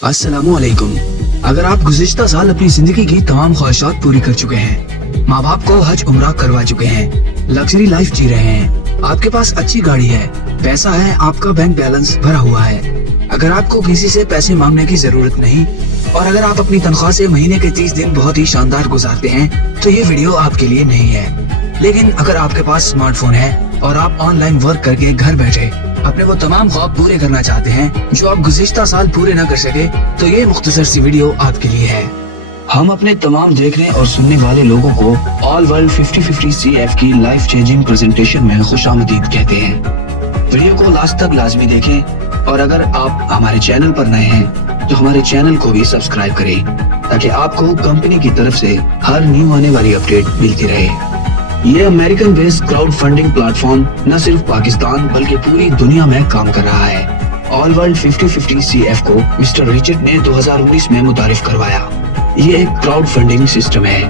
अस्सलामुअलैकुम। अगर आप गुज़िश्ता साल अपनी जिंदगी की तमाम ख्वाहिशात पूरी कर चुके हैं, माँ बाप को हज उम्रा करवा चुके हैं, लग्जरी लाइफ जी रहे हैं, आपके पास अच्छी गाड़ी है, पैसा है, आपका बैंक बैलेंस भरा हुआ है, अगर आपको किसी से पैसे मांगने की जरूरत नहीं और अगर आप अपनी तनख्वाह से महीने के 30 दिन बहुत ही शानदार गुजारते हैं तो ये वीडियो आपके लिए नहीं है। लेकिन अगर आपके पास स्मार्टफोन है और आप ऑनलाइन वर्क करके घर बैठे अपने वो तमाम ख्वाब पूरे करना चाहते हैं जो आप गुज़िश्ता साल पूरे न कर सके, तो ये मुख्तसर सी वीडियो आपके लिए है। हम अपने तमाम देखने और सुनने वाले लोगों को ऑल वर्ल्ड 50-50 CF की लाइफ चेंजिंग प्रेजेंटेशन में खुशामदीद कहते हैं। वीडियो को लास्ट तक लाजमी देखें और अगर आप हमारे चैनल पर नए हैं तो हमारे चैनल को भी सब्सक्राइब करें ताकि आपको कंपनी की तरफ से हर न्यू आने वाली अपडेट मिलती रहे। ये American based crowd funding platform न सिर्फ पाकिस्तान बल्कि पूरी दुनिया में काम कर रहा है। ऑल वर्ल्ड 50-50 CF को मिस्टर रिचर्ड ने 2019 में मुतारिफ करवाया। ये एक क्राउड फंडिंग सिस्टम है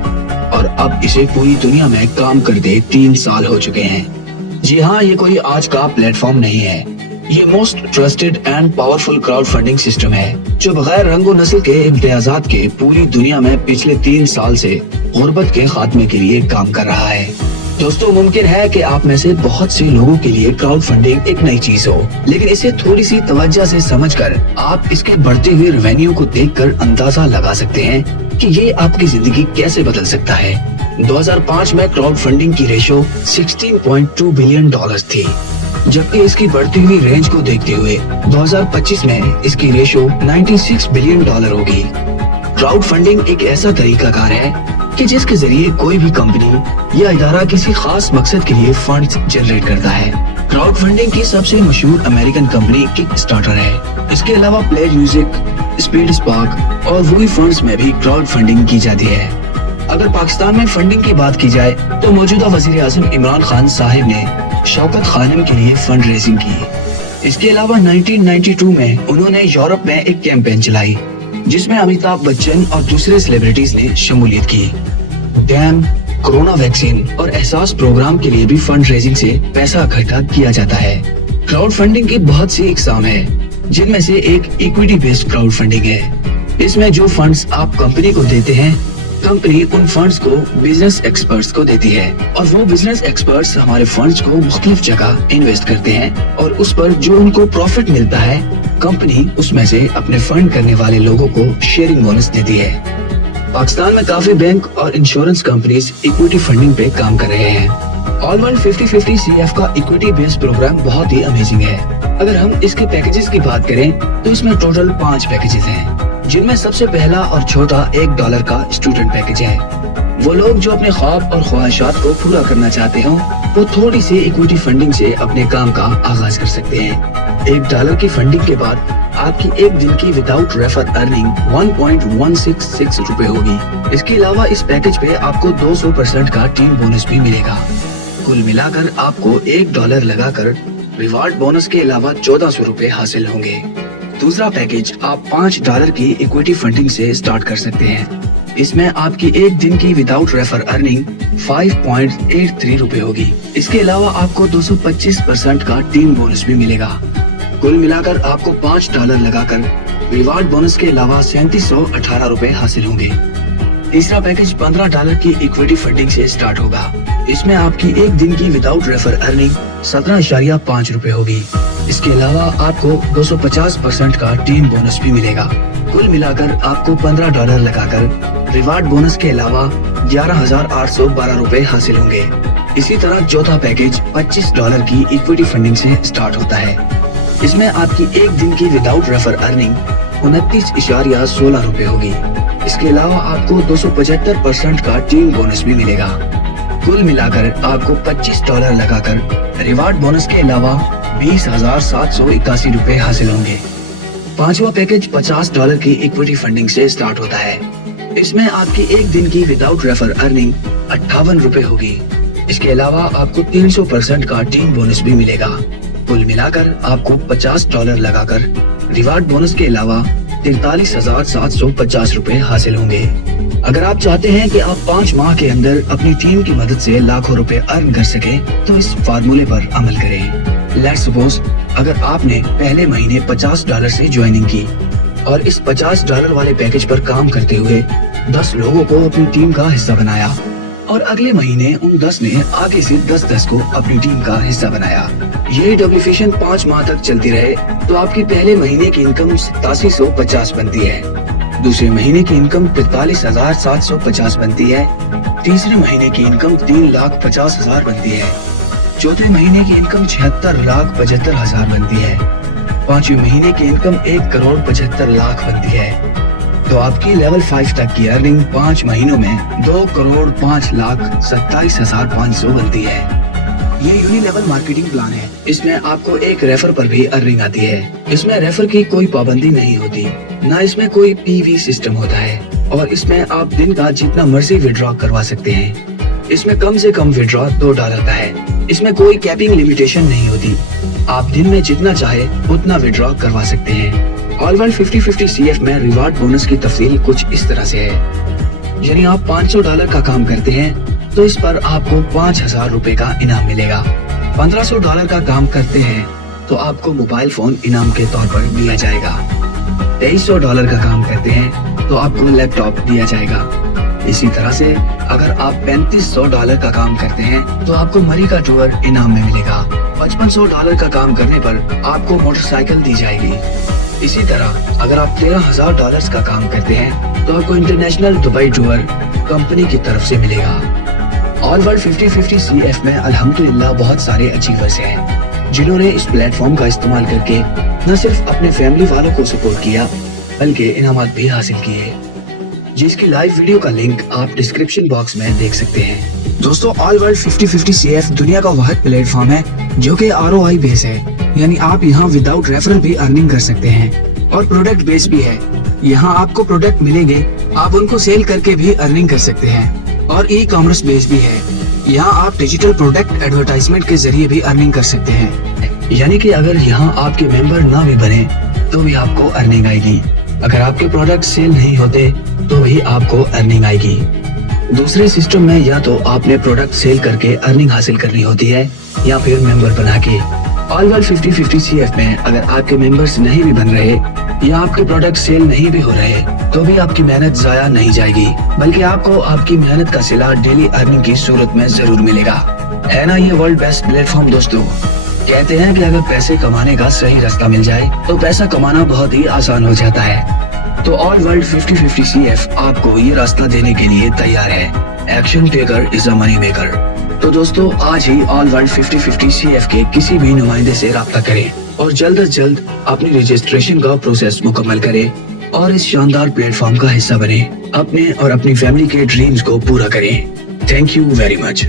और अब इसे पूरी दुनिया में काम करते 3 साल हो चुके हैं। जी हाँ, ये कोई आज का प्लेटफॉर्म नहीं है, ये most trusted and powerful crowd funding system है जो बगैर रंगो नस्ल के इम्तियाजात के पूरी दुनिया में पिछले 3 साल से गुर्बत के खात्मे के लिए काम कर रहा है। दोस्तों, मुमकिन है कि आप में से बहुत से लोगों के लिए क्राउड फंडिंग एक नई चीज हो, लेकिन इसे थोड़ी सी तवज्जो से समझकर आप इसके बढ़ते हुए रेवेन्यू को देखकर अंदाजा लगा सकते हैं कि ये आपकी जिंदगी कैसे बदल सकता है। 2005 में क्राउड फंडिंग की रेशो $16.2 बिलियन थी, जबकि इसकी बढ़ती हुई रेंज को देखते हुए 2025 में इसकी रेशो $96 बिलियन होगी। क्राउड फंडिंग एक ऐसा तरीकाकार है कि जिसके जरिए कोई भी कंपनी या इदारा किसी खास मकसद के लिए फंड्स जनरेट करता है। क्राउड फंडिंग की सबसे मशहूर अमेरिकन कंपनी किक स्टार्टर है। इसके अलावा प्ले म्यूजिक, स्पीड स्पार्क और वही फंड्स में भी क्राउड फंडिंग की जाती है। अगर पाकिस्तान में फंडिंग की बात की जाए तो मौजूदा वजीर आज़म इमरान खान साहिब ने शौकत खानम के लिए फंड रेजिंग की। इसके अलावा 1992 में उन्होंने यूरोप में एक कैंपेन चलाई जिसमें अमिताभ बच्चन और दूसरे सेलिब्रिटीज ने शमूलियत की। डैम, कोरोना वैक्सीन और एहसास प्रोग्राम के लिए भी फंड रेजिंग से पैसा इकट्ठा किया जाता है। क्राउड फंडिंग की बहुत सी इकसाम है, जिनमें से एक इक्विटी बेस्ड क्राउड फंडिंग है। इसमें जो फंड्स आप कंपनी को देते हैं, कंपनी उन फंड्स को बिजनेस एक्सपर्ट्स को देती है और वो बिजनेस एक्सपर्ट्स हमारे फंड्स को मुख्तलिफ जगह इन्वेस्ट करते हैं और उस पर जो उनको प्रॉफिट मिलता है, कंपनी उसमें से अपने फंड करने वाले लोगों को शेयरिंग बोनस देती है। पाकिस्तान में काफी बैंक और इंश्योरेंस कंपनीज इक्विटी फंडिंग पे काम कर रहे हैं। ऑल वर्ल्ड 50-50 CF का इक्विटी बेस्ड प्रोग्राम बहुत ही अमेजिंग है। अगर हम इसके पैकेजेस की बात करें तो इसमें टोटल 5 पैकेजेस हैं, जिनमें सबसे पहला और छोटा $1 का स्टूडेंट पैकेज है। वो लोग जो अपने ख्वाब और ख्वाहिशात को पूरा करना चाहते हो वो थोड़ी सी इक्विटी फंडिंग से अपने काम का आगाज कर सकते हैं। $1 की फंडिंग के बाद आपकी एक दिन की विदाउट रेफर अर्निंग 1.166 रुपए होगी। इसके अलावा इस पैकेज पे आपको 200% का टीम बोनस भी मिलेगा। कुल मिलाकर आपको $1 लगाकर रिवार्ड बोनस के अलावा 1400 रुपए हासिल होंगे। दूसरा पैकेज आप $5 की इक्विटी फंडिंग से स्टार्ट कर सकते हैं। इसमें आपकी एक दिन की विदाउट रेफर अर्निंग 5.83 रुपए होगी। इसके अलावा आपको 225% का टीम बोनस भी मिलेगा। कुल मिलाकर आपको $5 लगाकर रिवार्ड बोनस के अलावा 3718 रुपए हासिल होंगे। तीसरा पैकेज $15 की इक्विटी फंडिंग से स्टार्ट होगा। इसमें आपकी एक दिन की विदाउट रेफर अर्निंग 17.5 रुपए होगी। इसके अलावा आपको 250% का टीम बोनस भी मिलेगा। कुल मिलाकर आपको $15 लगाकर रिवार्ड बोनस के अलावा 11,812 रुपए हासिल होंगे। इसी तरह चौथा पैकेज $25 की इक्विटी फंडिंग से स्टार्ट होता है। इसमें आपकी एक दिन की विदाउट रेफर अर्निंग 29.16 रुपए होगी। इसके अलावा आपको 275% का टीम बोनस भी मिलेगा। कुल मिलाकर आपको $25 लगाकर रिवार्ड बोनस के अलावा 20,781 रुपए हासिल होंगे। पांचवा पैकेज $50 की इक्विटी फंडिंग से स्टार्ट होता है। इसमें आपकी एक दिन की विदाउट रेफर अर्निंग 58 रुपए होगी। इसके अलावा आपको 300% का टीम बोनस भी मिलेगा। कुल मिलाकर आपको $50 लगाकर रिवार्ड बोनस के अलावा 43,750 रुपए हासिल होंगे। अगर आप चाहते हैं कि आप 5 माह के अंदर अपनी टीम की मदद से लाखों रुपए अर्न कर सकें, तो इस फार्मूले पर अमल करें। लेट्स सपोज अगर आपने पहले महीने $50 से ज्वाइनिंग की, और इस $50 वाले पैकेज पर काम करते हुए 10 लोगों को अपनी टीम का हिस्सा बनाया और अगले महीने उन 10 ने आगे से 10 को अपनी टीम का हिस्सा बनाया। ये डुप्लीकेशन 5 माह तक चलती रहे तो आपकी पहले महीने की इनकम 8750 बनती है, दूसरे महीने की इनकम 45,750 बनती है, तीसरे महीने की इनकम 3,50,000 बनती है, चौथे महीने की इनकम 76,75,000 बनती है, पांचवें महीने की इनकम 1,75,00,000 बनती है। तो आपकी लेवल 5 तक की अर्निंग 5 महीनों में 2,05,27,500 बनती है। ये यूनिलेवल मार्केटिंग प्लान है। इसमें आपको एक रेफर पर भी अर्निंग आती है। इसमें रेफर की कोई पाबंदी नहीं होती, ना इसमें कोई पीवी सिस्टम होता है और इसमें आप दिन का जितना मर्जी विड्रॉ करवा सकते हैं। इसमें कम से कम विड्रॉ $2 का है। इसमें कोई कैपिंग लिमिटेशन नहीं होती, आप दिन में जितना चाहे उतना विड्रॉ करवा सकते हैं। ऑल वर्ल्ड 50-50 CF में रिवार्ड बोनस की तफसील कुछ इस तरह से है। यानी आप $500 का काम करते हैं तो इस पर आपको 5,000 रुपए का इनाम मिलेगा। $1,500 का काम करते हैं तो आपको मोबाइल फोन इनाम के तौर पर दिया जाएगा। $2,300 का काम करते हैं तो आपको लैपटॉप दिया जाएगा। इसी तरह से अगर आप $3,500 का काम करते हैं तो आपको मरी का टूर इनाम में मिलेगा। $5,500 का काम करने पर आपको मोटरसाइकिल दी जाएगी। इसी तरह अगर आप $13,000 का काम करते हैं तो आपको इंटरनेशनल दुबई टूर कंपनी की तरफ से मिलेगा। ऑल वर्ल्ड 50-50 CF में अल्हम्दुलिल्लाह बहुत सारे अचीवर्स हैं जिन्होंने इस प्लेटफॉर्म का इस्तेमाल करके न सिर्फ अपने फैमिली वालों को सपोर्ट किया बल्कि इनामात भी हासिल किए, जिसकी लाइव वीडियो का लिंक आप डिस्क्रिप्शन बॉक्स में देख सकते हैं। दोस्तों, ऑल वर्ल्ड 50-50 CF दुनिया का वाहिद प्लेटफॉर्म है जो कि ROI बेस है, यानी आप यहाँ विदाउट रेफरल भी अर्निंग कर सकते हैं और प्रोडक्ट बेस भी है। यहाँ आपको प्रोडक्ट मिलेंगे, आप उनको सेल करके भी अर्निंग कर सकते हैं और ई-कॉमर्स बेस भी है। यहाँ आप डिजिटल प्रोडक्ट एडवर्टाइजमेंट के जरिए भी अर्निंग कर सकते हैं, यानी कि अगर यहाँ आपके मेंबर ना भी बने तो भी आपको अर्निंग आएगी। अगर आपके प्रोडक्ट सेल नहीं होते तो भी आपको अर्निंग आएगी। दूसरे सिस्टम में या तो आपने प्रोडक्ट सेल करके अर्निंग हासिल करनी होती है या फिर मेंबर बना के। ऑल वर्ल्ड 50-50 CF में अगर आपके मेंबर्स नहीं भी बन रहे या आपके प्रोडक्ट सेल नहीं भी हो रहे तो भी आपकी मेहनत जाया नहीं जाएगी, बल्कि आपको आपकी मेहनत का सिला डेली अर्निंग की सूरत में जरूर मिलेगा। है ना ये वर्ल्ड बेस्ट प्लेटफॉर्म दोस्तों। कहते हैं कि अगर पैसे कमाने का सही रास्ता मिल जाए तो पैसा कमाना बहुत ही आसान हो जाता है। तो ऑल वर्ल्ड 50-50 CF आपको ये रास्ता देने के लिए तैयार है। Action taker is a money maker. तो दोस्तों, आज ही ऑल वर्ल्ड 50-50 CF के किसी भी नुमाइंदे से राब्ता करें और जल्द से जल्द अपनी रजिस्ट्रेशन का प्रोसेस मुकम्मल करें और इस शानदार प्लेटफॉर्म का हिस्सा बने, अपने और अपनी फैमिली के ड्रीम्स को पूरा करें। Thank you very much.